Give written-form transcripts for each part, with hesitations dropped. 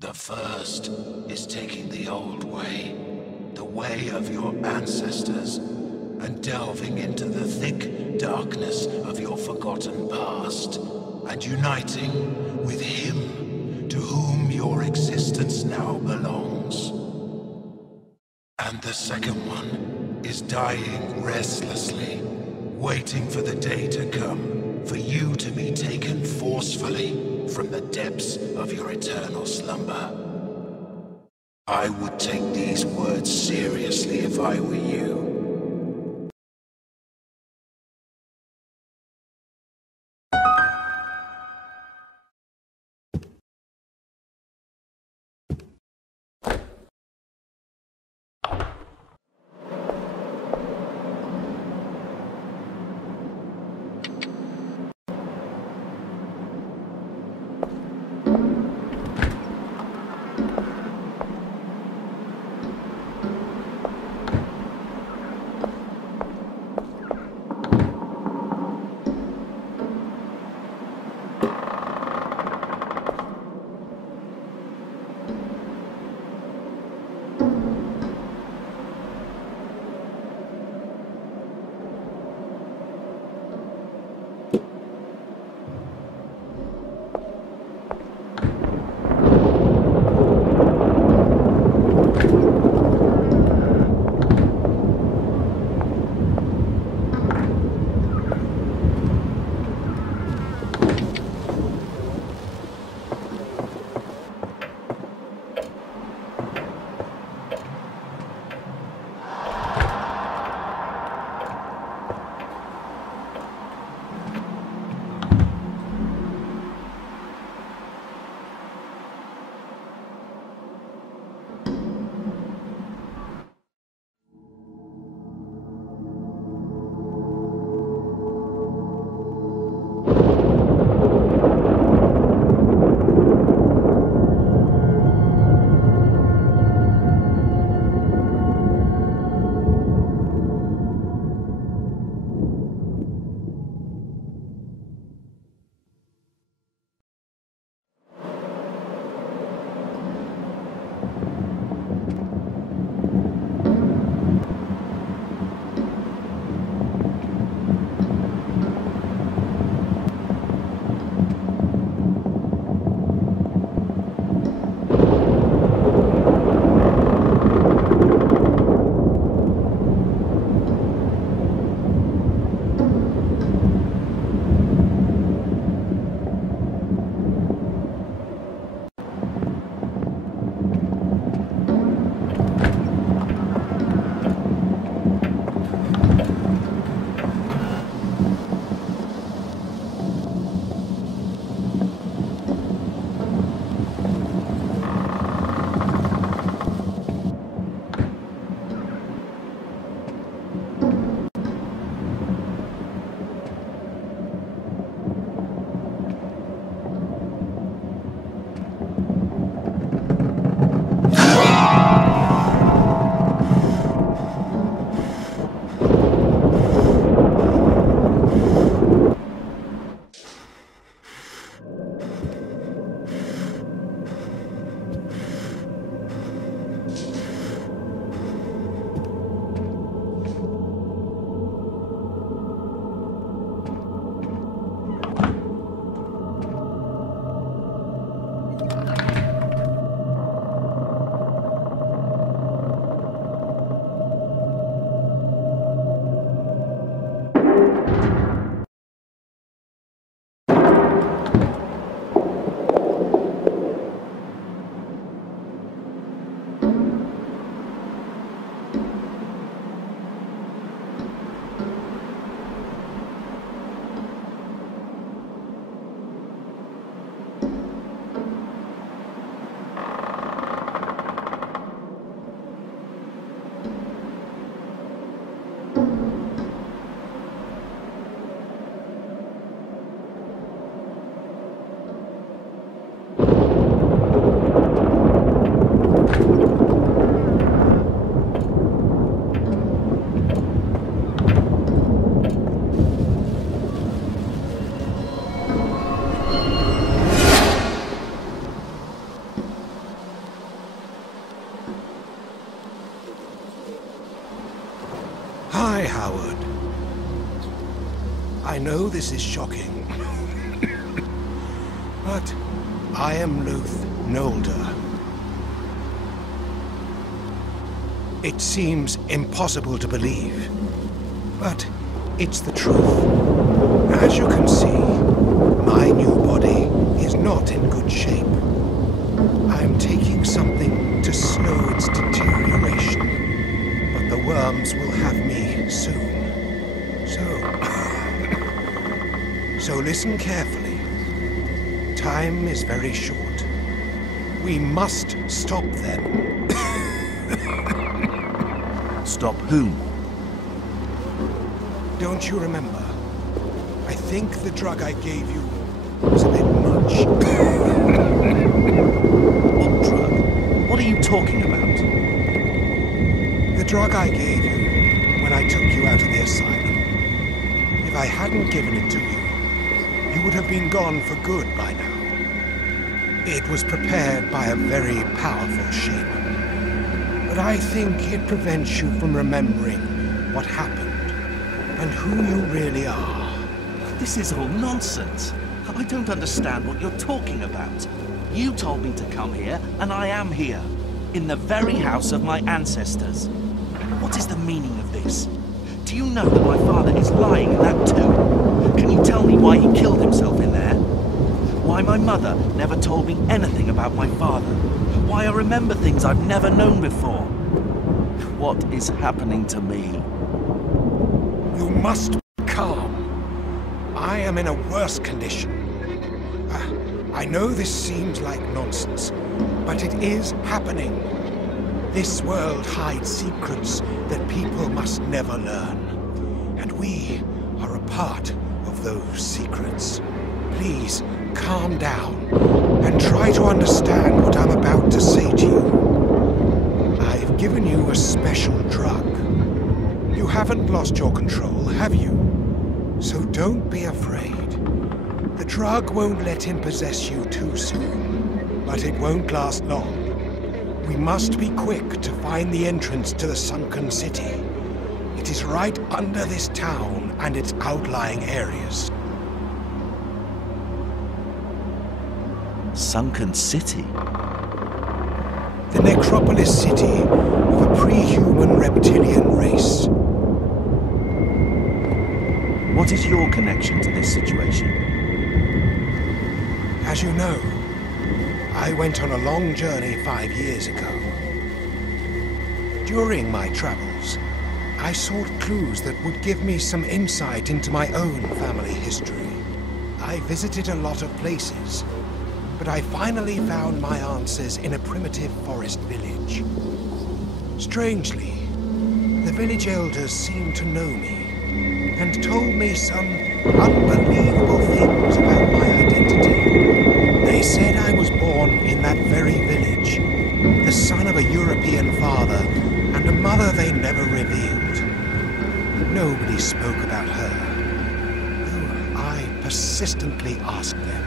The first is taking the old way, the way of your ancestors, and delving into the thick darkness of your forgotten past, and uniting with him to whom your existence now belongs. And the second one is dying restlessly, waiting for the day to come, for you to be taken forcefully from the depths of your eternal slumber. I would take these words seriously if I were you. Howard. I know this is shocking, but I am Loth Nolder. It seems impossible to believe, but it's the truth. As you can see, my new body is not in good shape. I'm taking something to slow its deterioration, but the worms will have me soon. So listen carefully. Time is very short. We must stop them. Stop whom? Don't you remember? I think the drug I gave you was a bit much. What drug? What are you talking about? The drug I gave you when I took you out of the asylum. If I hadn't given it to you, you would have been gone for good by now. It was prepared by a very powerful shape. But I think it prevents you from remembering what happened and who you really are. This is all nonsense. I don't understand what you're talking about. You told me to come here, and I am here. In the very house of my ancestors. What is the meaning of this? Do you know that my father is lying in that tomb? Can you tell me why he killed himself in there? Why my mother never told me anything about my father? Why I remember things I've never known before? What is happening to me? You must be calm. I am in a worse condition. I know this seems like nonsense, but it is happening. This world hides secrets that people must never learn. And we are a part of those secrets. Please, calm down and try to understand what I'm about to say to you. I've given you a special drug. You haven't lost your control, have you? So don't be afraid. The drug won't let him possess you too soon, but it won't last long. We must be quick to find the entrance to the sunken city. It is right under this town and its outlying areas. Sunken city? The necropolis city of a pre-human reptilian race. What is your connection to this situation? As you know, I went on a long journey 5 years ago. During my travels, I sought clues that would give me some insight into my own family history. I visited a lot of places, but I finally found my answers in a primitive forest village. Strangely, the village elders seemed to know me and told me some unbelievable things about my identity. They said I was born in that very village, the son of a European father and a mother they never revealed. Nobody spoke about her, though I persistently asked them.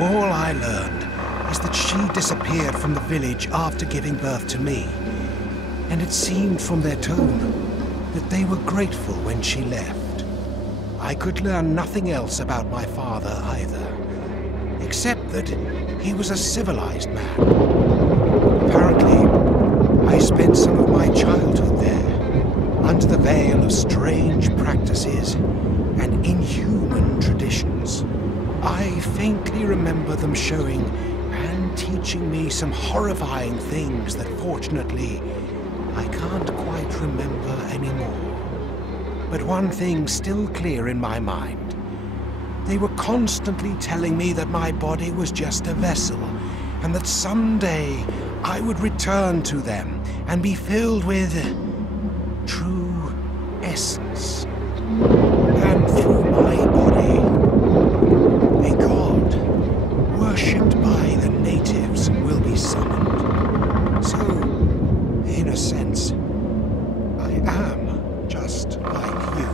All I learned is that she disappeared from the village after giving birth to me, and it seemed from their tone that they were grateful when she left. I could learn nothing else about my father either, except that he was a civilized man. Apparently, I spent some of my childhood there, under the veil of strange practices and inhuman traditions. I faintly remember them showing and teaching me some horrifying things that fortunately I can't quite remember anymore. But one thing's still clear in my mind. They were constantly telling me that my body was just a vessel, and that someday I would return to them and be filled with true essence. And through my body, a god, worshipped by the natives, will be summoned. So, in a sense, I am just like you.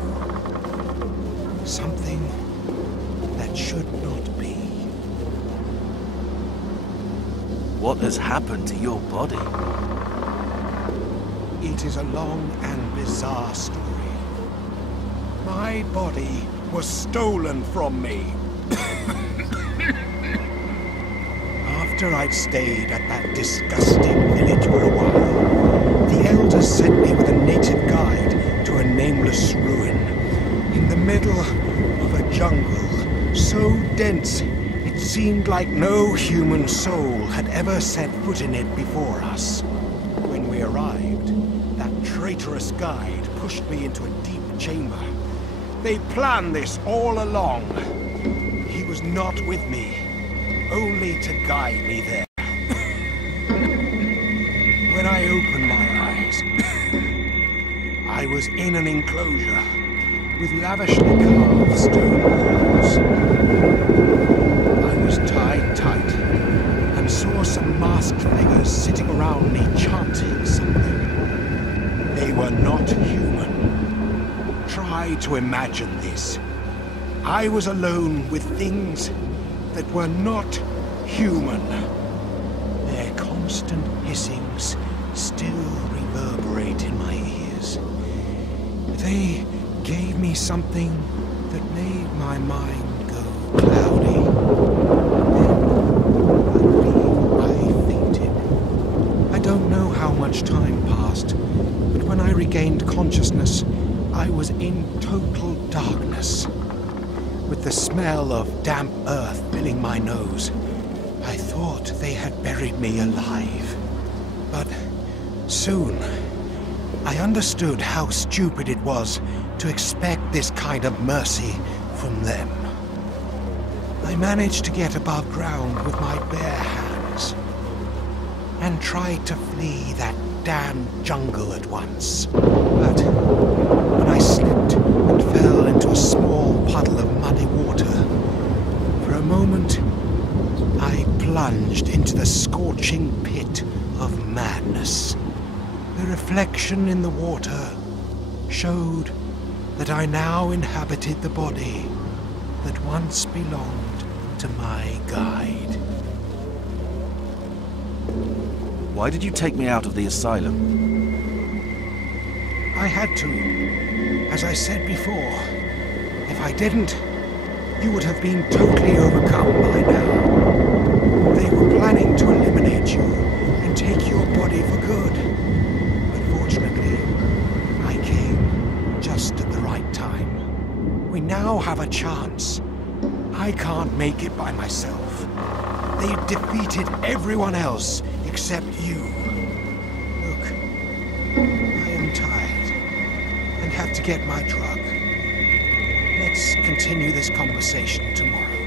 Something that should not be. What has happened to your body? It is a long and bizarre story. My body was stolen from me. After I'd stayed at that disgusting village for a while, the elders sent me with a native guide to a nameless ruin in the middle of a jungle so dense it seemed like no human soul had ever set foot in it before us. When we arrived, that traitorous guide pushed me into a deep chamber. They planned this all along. He was not with me, only to guide me there. When I opened my eyes, I was in an enclosure with lavishly carved stone walls. I was tied tight and saw some masked figures sitting around me chanting something. They were not human. Try to imagine this. I was alone with things that were not human. Their constant hissings still reverberate in my ears. They gave me something that made my mind go cloudy. Then I believe I fainted. I don't know how much time passed, but when I regained consciousness, I was in total darkness. With the smell of damp earth filling my nose, I thought they had buried me alive. But soon, I understood how stupid it was to expect this kind of mercy from them. I managed to get above ground with my bare hands and tried to flee that damned jungle at once. But when I slipped and fell into a small puddle of muddy water, for a moment I plunged into the scorching pit of madness. The reflection in the water showed that I now inhabited the body that once belonged to my guide. Why did you take me out of the asylum? I had to. As I said before, if I didn't, you would have been totally overcome by now. They were planning to eliminate you and take your body for good. But fortunately, I came just at the right time. We now have a chance. I can't make it by myself. They've defeated everyone else except you. Look, I am tired and have to get my drug. Let's continue this conversation tomorrow.